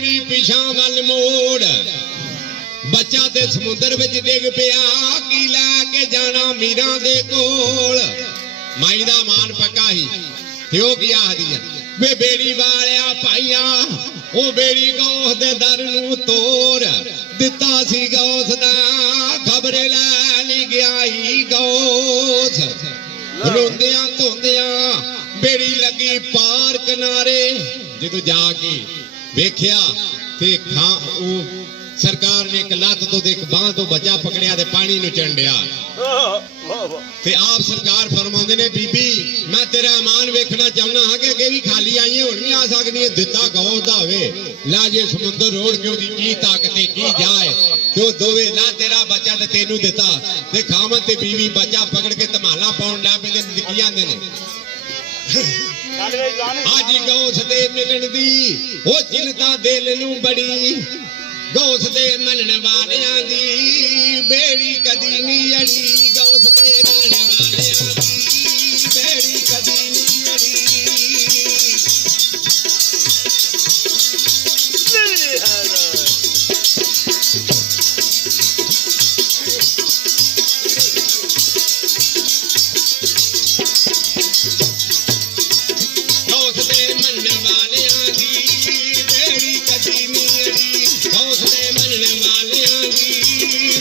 बेड़ी पिछा वल मोड़ बच्चा ते समुद्र विच डिग पिया की लैके जाना मीरां दे कोल माई दा मान पक्का ही ते ओ की आखदी है वे बेड़ी वालिया भाईया ओ बेड़ी गौस दे दर नूं तोड़ दिता सी गौस दा खबरे लै नहीं गया ही गौस रोंदियां धोंदियां बेड़ी लगी पार किनारे जदों जाके वेख्या ते सरकार ने एक लत्त तो एक बांह तो बच्चा पकड़िया ते पानी नूं चंडिया ते आप सरकार फरमाउंदे ने बीबी मैं तेरा ईमान वेखना चाहना हाँ कि अगे भी खाली आई है हुण भी आ सकदी है दिता गौस दा होवे ला जे समुद्र रोड़ के ओदी की ताकत की जाए ते ओ दोवे ला तेरा बच्चा ते तेनू दिता ते खामत ते बीवी बच्चा पकड़ के धमाला पाउण ला पैंदे ने की आंदे ने आज गौस दे मिलन दी ओ चिंता दिल नूं बड़ी गौस दे मनण वालियां दी बेड़ी कदी नहीं अड़ी गौस दे मनण वालियां दी बेड़ी कदी नहीं अड़ी गौस दे मनण वालियां दी बेड़ी कदी नहीं अड़ी गौस दे मनण वालियां दी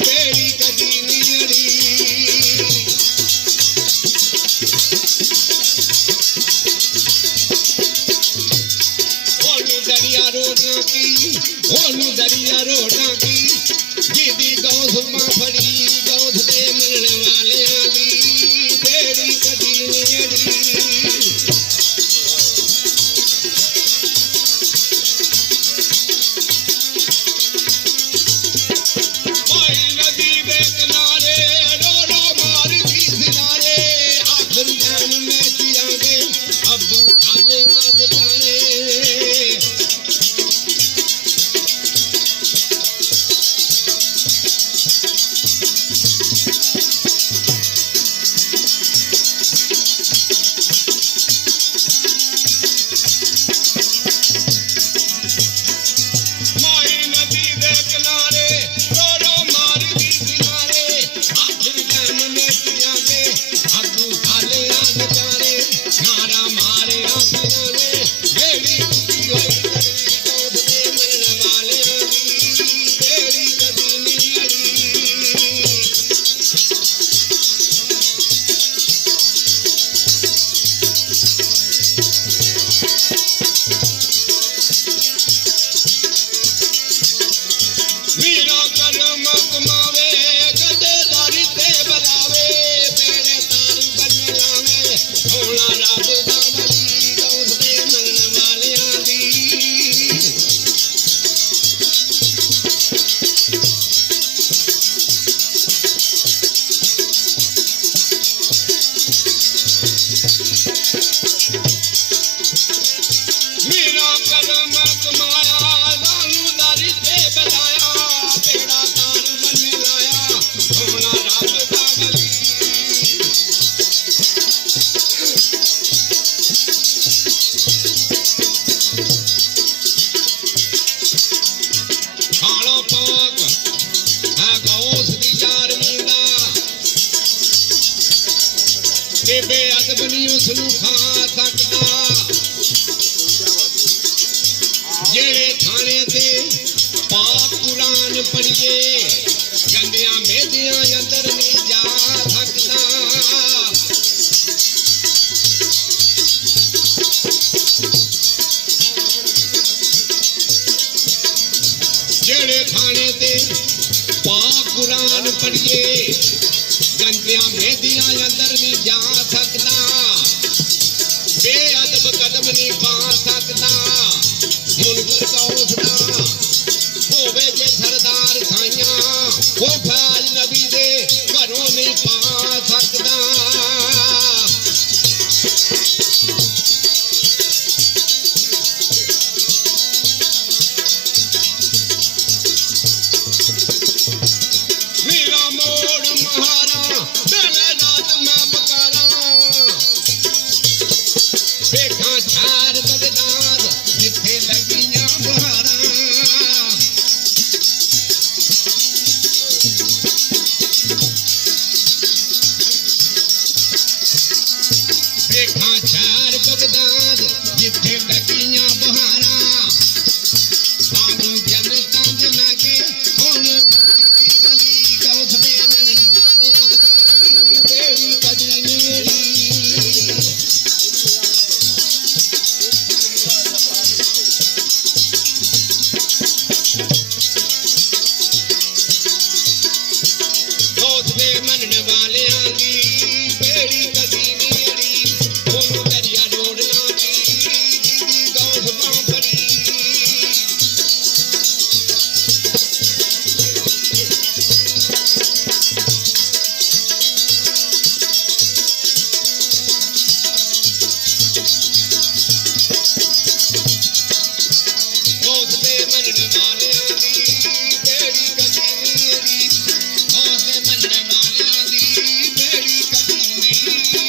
बेड़ी कदी नहीं अड़ी ओनू दरिया रोड़ा की जिदी गौस मां फड़ी गौस दे मनण वालियां दी बेड़ी कदी नहीं अड़ी बेअदब नहीं उसनू खा सकता जेड़े थाने ते पाक कुरान पढ़िए गंदियां मेदियां अंदर नहीं जा सकता जेड़े थाने ते पाक कुरान पढ़िए गंदियां मेदियां अंदर नहीं जा सकता बेअदब कदम नहीं पा सकता मुनकर गौस दा होवे जे सरदार साइयां वो फैज नबी दे घरों नहीं पा सकता मेरा मोड़ महारा दिन रात मैं पकारा बेखा ठार बगदाद जिथे लगियां ਮੰਨਣ ਵਾਲਿਆਂ ਦੀ ਬੇੜੀ ਕਦੀ ਮੇਰੀ, ਉਹਦੇ ਮੰਨਣ ਵਾਲਿਆਂ ਦੀ ਬੇੜੀ ਕਦੀ ਮੇਰੀ।